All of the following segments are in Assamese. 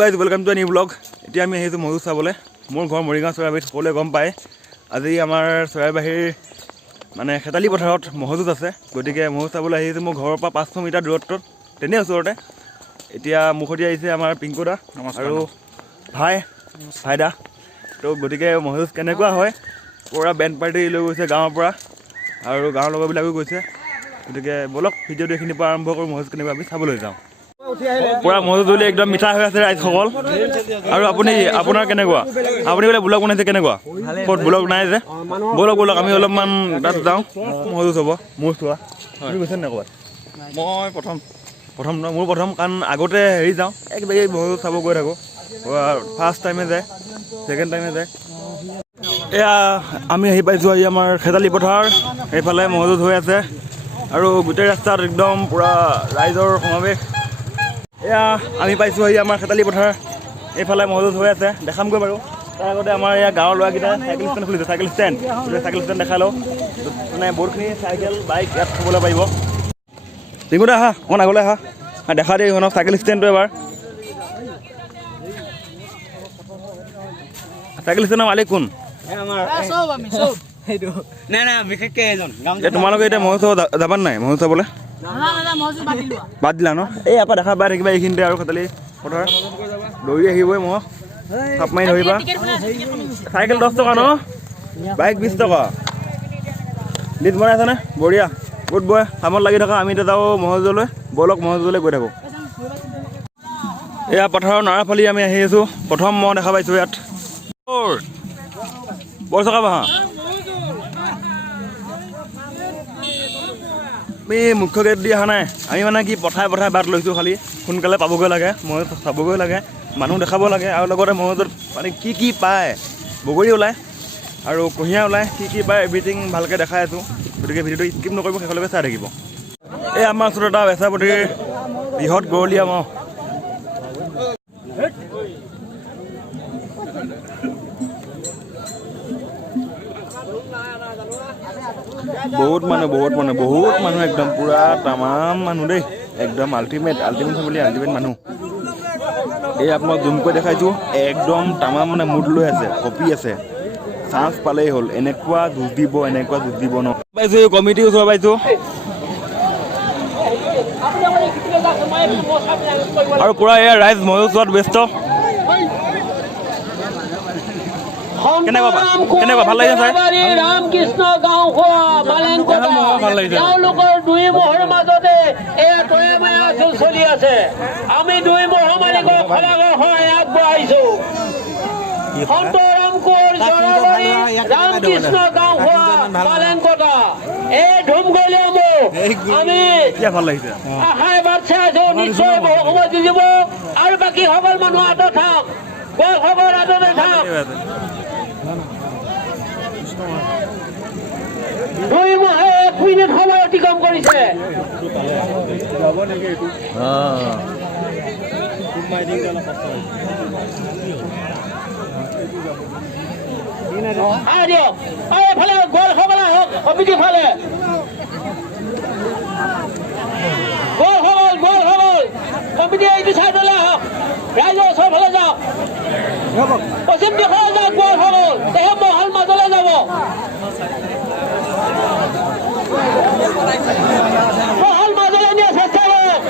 Guys welcome to a new blog. এতিয়া আমি আহিছোঁ মজুত চাবলৈ। মোৰ ঘৰ মৰিগাঁও চৰাইবাহীত, সকলোৱে গম পায়। আজি আমাৰ চৰাইবাহীৰ মানে খেতালি পথাৰত মহযুঁজ আছে, গতিকে মহযুঁজ চাবলৈ আহিছোঁ। মোৰ ঘৰৰ পৰা 500 মিটাৰ দূৰত্বত, তেনেই ওচৰতে। এতিয়া মুখতি আহিছে আমাৰ পিংকু দা আৰু ভাইদা। তো গতিকে মহযুঁজ কেনেকুৱা হয়, পূৰা বেণ্ড পাৰ্টি লৈ গৈছে গাঁৱৰ পৰা, আৰু গাঁৱৰ লগৰবিলাকো গৈছে। গতিকে বলক ভিডিঅ'টো এইখিনিৰ পৰা আৰম্ভ কৰোঁ। মহযুঁজ কেনেকুৱা আমি চাবলৈ যাওঁ। পুৰা মজুত বুলি একদম মিঠা হৈ আছে ৰাইজসকল। আৰু আপোনাৰ কেনেকুৱা? আপুনি বোলে ব্লগ বনাইছে, কেনেকুৱা? ক'ত ব্লগ নাই যে? বলক আমি অলপমান তাত যাওঁ, মজুত হ'ব। মোৰ চোৱা তুমি গৈছে নাই ক'ৰবাত? মই প্ৰথম নহয়, মোৰ প্ৰথম, কাৰণ আগতে হেৰি যাওঁ, একবাৰে মজুত চাব গৈ থাকোঁ। ফাৰ্ষ্ট টাইমে যায়, ছেকেণ্ড টাইমে যায়। এয়া আমি আহি পাইছোঁ আহি আমাৰ খেতালি পথাৰ। সেইফালে মজুত হৈ আছে আৰু গোটেই ৰাস্তাত একদম পূৰা ৰাইজৰ সমাৱেশ। এয়া আমি পাইছোঁ আহি আমাৰ খেতালি পথাৰ। এইফালে মজুত হৈ আছে, দেখামগৈ বাৰু। তাৰ আগতে আমাৰ এয়া গাঁৱৰ ল'ৰাকেইটা চাইকেল ষ্টেণ্ড খুলিছে, চাইকেল ষ্টেণ্ড দেখাই লওঁ। মানে বহুতখিনি চাইকেল বাইক ইয়াত থ'বলৈ পাৰিব। পিংকুদা আহা, অকণ আগলৈ আহা, দেখা দেই ইহঁতক চাইকেল ষ্টেণ্ডটো এবাৰ। চাইকেল ষ্টেণ্ডৰ মালিক কোন? তোমালোকে এতিয়া মহোৎসৱ যাবা নাই? মহোৎসৱ চাবলৈ বাদ দিলা ন? এই ইয়াৰ পৰা দেখা পাই থাকিবা এইখিনিতে আৰু খেতালি পথাৰ। দৌৰি আহিবই মহ, থাপ মাৰি ধৰিবা। চাইকেল 10 টকা ন? বাইক 20 টকা। লিষ্ট বনাই আছেনে? বঢ়িয়া, গুড বয়। কামত লাগি থকা। আমি এতিয়া যাওঁ মহযুঁজলৈ। বলক মহযুঁজলৈ গৈ থাকোঁ। এয়া পথাৰৰ নাৰাফালি আমি আহি আছোঁ। প্ৰথম মহ দেখা পাইছোঁ ইয়াত। বৰ চকা বাহা আমি মুখ্য গেট দি অহা নাই। আমি মানে কি পথাৰে বাট লৈছোঁ, খালি সোনকালে পাবগৈ লাগে, মহযুঁজ চাবগৈ লাগে, মানুহ দেখাব লাগে। আৰু লগতে মহযুঁজত মানে কি পায়, বগৰী ওলায় আৰু কুঁহিয়াৰ ওলায়, কি পায় এভৰিথিং ভালকৈ দেখাই আছোঁ। গতিকে ভিডিঅ'টো স্কিপ নকৰিব, শেষলৈকে চাই থাকিব। এই আমাৰ ওচৰত এটা বেচাপতিৰ বৃহৎ গৰলীয়া মহ। বহুত মানুহ একদম পুৰা তামাম মানুহ দেই, একদম আল্টিমেট মানুহ। এই আপোনাক জুম কৰি দেখাইছোঁ, একদম তামাম মানে মুড লৈ আছে, কপি আছে। চান্স পালেই হ'ল, এনেকুৱা যুঁজ দিব ন। পাইছোঁ কমিটিৰ ওচৰ পাইছোঁ, আৰু পুৰা এয়া ৰাইজ ময়ো চোৱাত ব্যস্ত। কেনেকুৱা ভাল লাগিছে চাই? ৰামকৃষ্ণ গাঁও ভাল লাগিছে। তেওঁলোকৰ দুই মহৰ মাজতে এয়া তয়ামায়া চলি আছে। আমি দুই মহ মালিকক সমাগৰ হয় আগবঢ়াইছো। সন্ত ৰামকোৰ জৰাবাৰী ৰামকৃষ্ণ গাঁও পালেংকটা এই ধুমগলীয়া মহ আমি ভাল লাগিছে, আশাই বাট চাই আছো। নিশ্চয় বহু সময় যুঁজিব আৰু বাকী সকল মানুহ আঁতৰত থাক, সকল আঁতৰতে থাক। দুই মাহে 1 মিনিট সময় অতিক্ৰম কৰিছে। এইফালে গল সকলে হওক, কমিটি ফালে গল কমিটি এইটো চাইডলৈ আহক, ৰাইজৰ ওচৰ ফালে যাওক, পশ্চিম দিশলৈ যাওক। গল সকল তেহে মহল মাজলৈ যাব। মহল মাজলৈ নিয়ে চেষ্টা কৰক।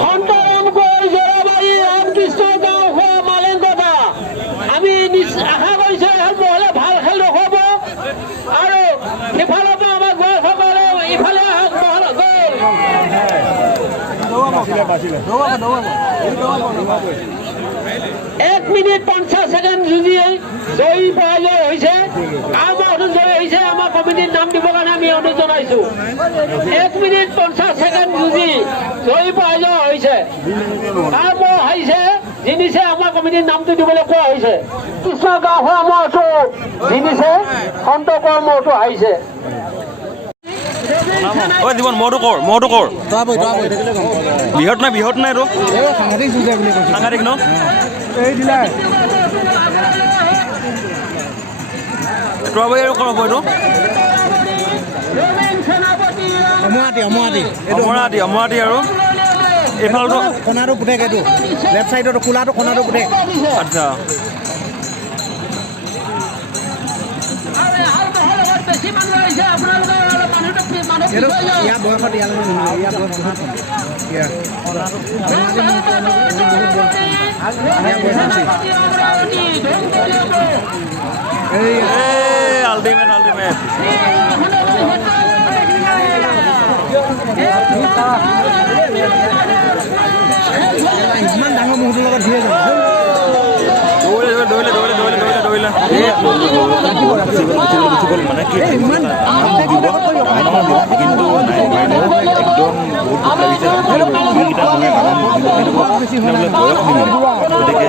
সন্ত ৰামকোৰ জৰাবাৰী ৰামকৃষ্ণ গাঁও মালেংকটা আমি আশা কৰিছোঁ মহলে ভাল খেল দেখুৱাব। আৰু সিফালৰ পৰা আমাৰ গড়সকলে ইফালে আহক। মহল গ'ল 1 মিনিট 50 ছেকেণ্ড যুঁজি জয়ী পৰাজয় হৈছে। জয়ী হৈছে আমাৰ কমিটিৰ নাম দিবৰ কাৰণে আমি অনুৰোধ জনাইছোঁ। 1 মিনিট 50 ছেকেণ্ড যুঁজি জয়ী পৰাজয় হৈছে। কাৰ মহ আহিছে জিনিছে আমাৰ কমিটিৰ নামটো দিবলৈ কোৱা হৈছে। কৃষ্ণ গাঁও মহটো জিনিছে, সন্ত কৰ মহটো আহিছে। জীৱন মহটো কৰ বৃহৎ নাই এইটো সাংঘাতিক ন? তৰাবাৰী আৰু ক'ৰ হ'ব এইটো? অমৰাহাটী আৰু এইফালতো কণাটো পুতেক এইটো লেফ্ট চাইডত কোলাটো কণাটো পুতেক আচ্ছা বেছি মানুহ আহিছে আপোনালোকে অলপ মানুহটো এইটো ইয়াৰ বয়সত ইয়ালৈ ইয়াৰ বয়সত আল্টিমেট আল্টিমেট ইমান ডাঙৰ মূৰটোৰ লগত ধুয়ে যাব মানে কি ইমান দিব কিন্তু নাই একদম বহুত দুখ লাগিছে এইকেইটা মানে বয়স নিমিলে গতিকে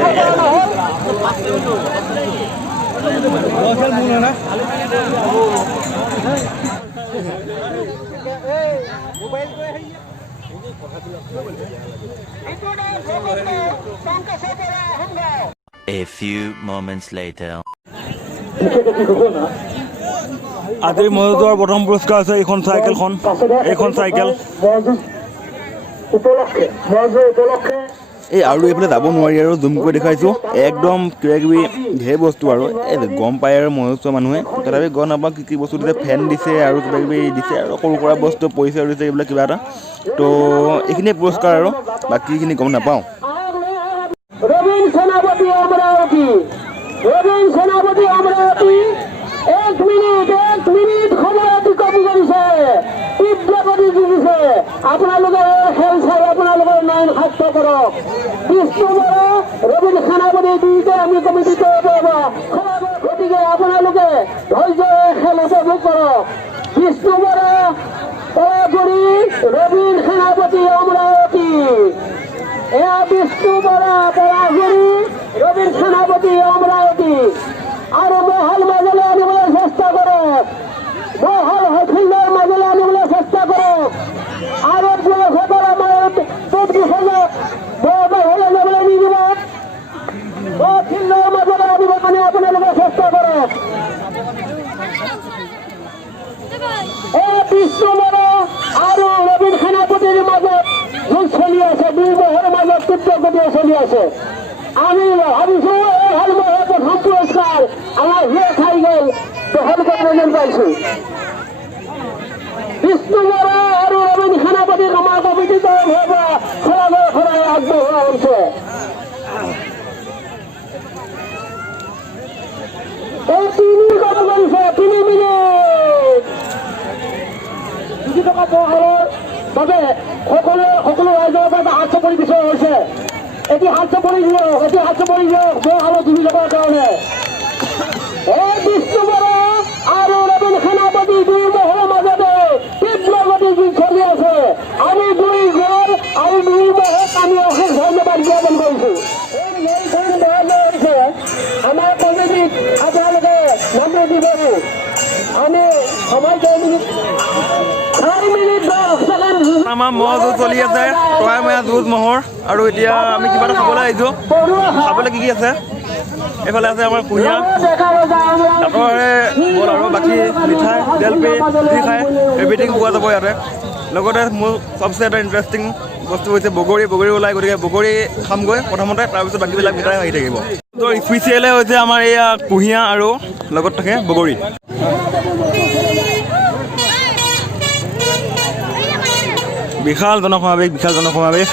A few moments later. আজিৰ মহোৎসৱৰ প্ৰথম পুৰস্কাৰ আছে এইখন চাইকেলখন এইখন চাইকেল এই আৰু এইফালে যাব নোৱাৰি আৰু জুম কৰি দেখাইছোঁ একদম কিবা কিবি ঢেৰ বস্তু আৰু এই গম পায় আৰু মহোৎসৱ মানুহে তথাপি গম নাপাওঁ কি কি বস্তু দিছে ফেন দিছে আৰু কিবা কিবি দিছে আৰু সৰু সুৰা বস্তু পইচা দিছে এইবিলাক কিবা এটা তো এইখিনিয়ে পুৰস্কাৰ আৰু বাকীখিনি গম নাপাওঁ ৰবীন সেনাপতি অমৰাবতী এক মিনিট খবৰাতি কবি কৰিছে তীব্ৰগতি দিছে আপোনালোকে খেল চাই আপোনালোকৰ নয়ন সাক্ষ্য কৰক বিষ্ণু বৰা ৰবীন সেনাপতি দুয়োটা আমি কমিটিতে গতিকে আপোনালোকে ধৈৰ্য খেল উপভোগ কৰক বিষ্ণু বৰা তলাগুৰি ৰবীন সেনাপতি অমৰাৱতী এয়া বিষ্ণু বৰা তলাগুৰি ৰবীন সেনাপতি অমৰাৱতী আৰু মহল মাজলৈ আনিবলৈ চেষ্টা কৰক মহল ফিল্ডৰ মাজলৈ আনিবলৈ চেষ্টা কৰক আৰু বয়সৰ আমাৰ তোত বিসৰ্জক বাহিৰলৈ যাবলৈ নিদিব ফিল্ডৰ মাজলৈ আনিবৰ কাৰণে আপোনালোকে চেষ্টা কৰক এই বিষ্ণু বৰা আৰু ৰবীন সেনাপতিৰ মাজত যুঁজ চলি আছে দুই মহৰ মাজত তীব্ৰগতিৰে চলি আছে আমি ভাবিছো এই হল মহৰ প্ৰথম পুৰস্কাৰ আমাৰ হিয়ে খাই গ'ল দহলকে প্ৰেজেণ্ট পাইছো বিষ্ণু বৰা আৰু ৰবীন সেনাপতিক আমাৰ কমিটিৰ তৰফৰ পৰা খৰাই আগবঢ়োৱা হৈছে এই তিনি কাম কৰিছে 3 মিনিট 2 টকা পোহৰৰ বাবে সকলো ৰাইজৰ বাবে হাত চাপৰি বিচৰা হৈছে এটি হাত চাপৰি দিয়ক পোহৰৰ 2 টকাৰ কাৰণে এই বিষ্ণু বৰা আৰু ৰবীন সেনাপতি দুই মহৰ মাজতে তীব্ৰগতি যুঁজ চলি আছে আমি দুই ঘৰ আৰু দুই মহক আমি অশেষ ধন্যবাদ জ্ঞাপন কৰিছো আমাৰ কমিটিত আপোনালোকে নাম দিব আমি সময় 4 মিনিট 10 ছেকেণ্ড আমাৰ মহ যুঁজ চলি আছে তৰাই ময়া যুঁজ মহৰ আৰু এতিয়া আমি কিবা এটা খাবলৈ আহিছোঁ খাবলৈ কি আছে এইফালে আছে আমাৰ কুঁহিয়া দাঁতৰে বল আৰু বাকী মিঠাই জেলপি যি খায় এভৰিথিং পোৱা যাব ইয়াতে লগতে মোৰ চবচে এটা ইণ্টাৰেষ্টিং বস্তু হৈছে বগৰী ওলাই গতিকে বগৰী খামগৈ প্ৰথমতে তাৰপিছত বাকীবিলাক মিঠাই আহি থাকিব তো স্পেচিয়েলে হৈছে আমাৰ এয়া কুঁহিয়া আৰু লগত থাকে বগৰী বিশাল জনসমাৱেশ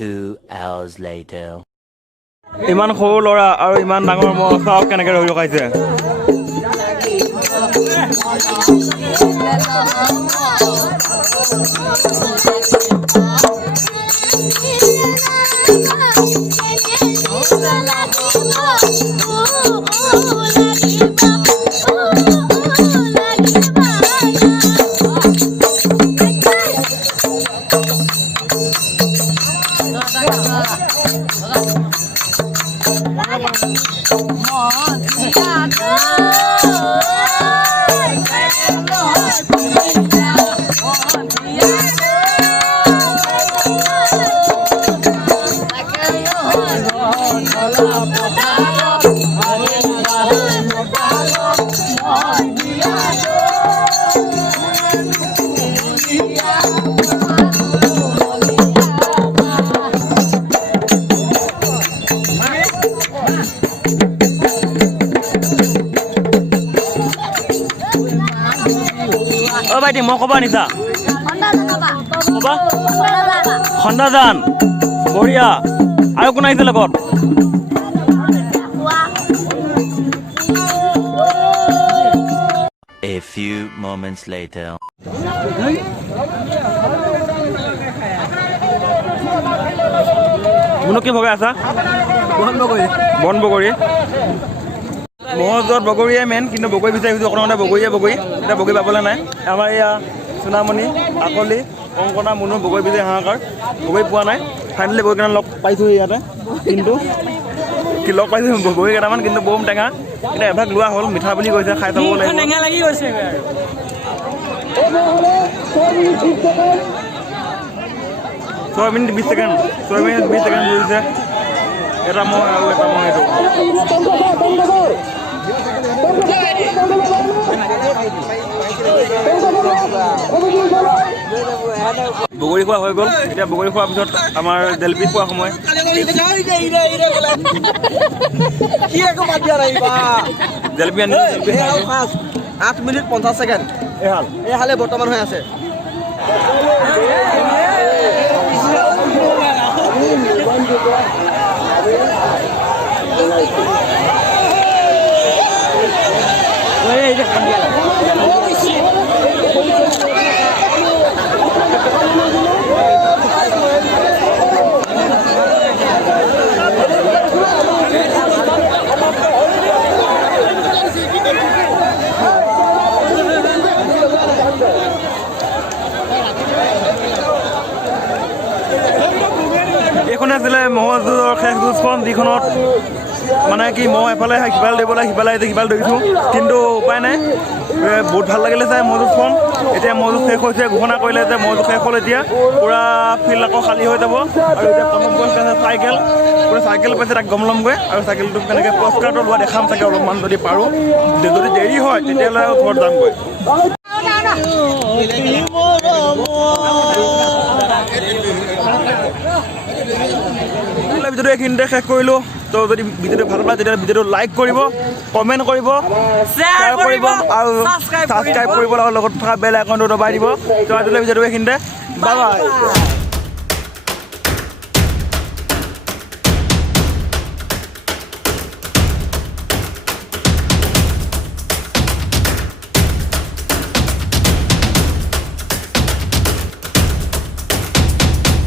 Two hours later. ইমান সৰু ল'ৰা আৰু ইমান ডাঙৰ মহ চাওক কেনেকৈ ৰৈ ৰখাইছে ভাইটি মই ক'বা আনিছা ক'বা খণ্ডাজান বঢ়িয়া আৰু কোন আহিছে লগত A few moments later. Munu কি ভগাই আছা বন বগৰী মহৰ য'ত বগৰীয়ে মেইন কিন্তু বগৰী বিচাৰি ফুৰিছোঁ অকণমান বগৰী এতিয়া বগৰী পাবলৈ নাই আমাৰ এয়া সোণামণি আকলি কংকনা মুনু বগৰী বিচাৰি হাহাকাৰ বগৰী পোৱা নাই ফাইনেলি বগৰী কেইটামান লগ পাইছোঁ ইয়াতে কিন্তু কি লগ পাইছোঁ বগৰী কেইটামান কিন্তু বম টেঙা কিন্তু এভাগ লোৱা হ'ল মিঠা বুলি কৈছে খাই চাব লাগিব টেঙা লাগি গৈছে ছয় মিনিট 20 ছেকেণ্ড ধৰিছে এটা মই আৰু এটা মই এইটো বগৰী খোৱা হৈ গ'ল এতিয়া বগৰী খোৱাৰ পিছত আমাৰ জেলপি খোৱা সময় জেলপি আনি 8 মিনিট 50 ছেকেণ্ড এই হালে বৰ্তমান হৈ আছে এইখন আছিলে ম'হৰ যুঁজৰ শেষ যুঁজখন যিখনত মানে কি ম'হ এফালে সিফালে দিবলৈ সিফালে দৌৰিছোঁ কিন্তু উপায় নাই বহুত ভাল লাগিলে চাই ম'হ যুঁজখন এতিয়া ম'হ যুঁজ শেষ হৈছে ঘোষণা কৰিলে যে ম'হ যুঁজ শেষ হ'ল এতিয়া পূৰা ফিল্ড আকৌ খালী হৈ যাব আৰু এতিয়া প্ৰথম পাইছে চাইকেল পূৰা চাইকেল পাইছে তাক গম ল'মগৈ আৰু চাইকেলটোক তেনেকৈ পুৰস্কাৰটো লোৱা দেখাম চাগে অলপমান যদি পাৰোঁ যদি দেৰি হয় তেতিয়াহ'লে ঘৰত যামগৈ ভিডিঅ'টো এইখিনিতে শেষ কৰিলোঁ তো যদি ভিডিঅ'টো ভাল পায় তেতিয়াহ'লে ভিডিঅ'টো লাইক কৰিব কমেণ্ট কৰিব শ্বেয়াৰ কৰিব আৰু ছাবস্ক্ৰাইব কৰিব লগত থকা বেল আইকনটো দবাই দিব তো আজিলৈ ভিডিঅ'টো এইখিনিতে বাই বাই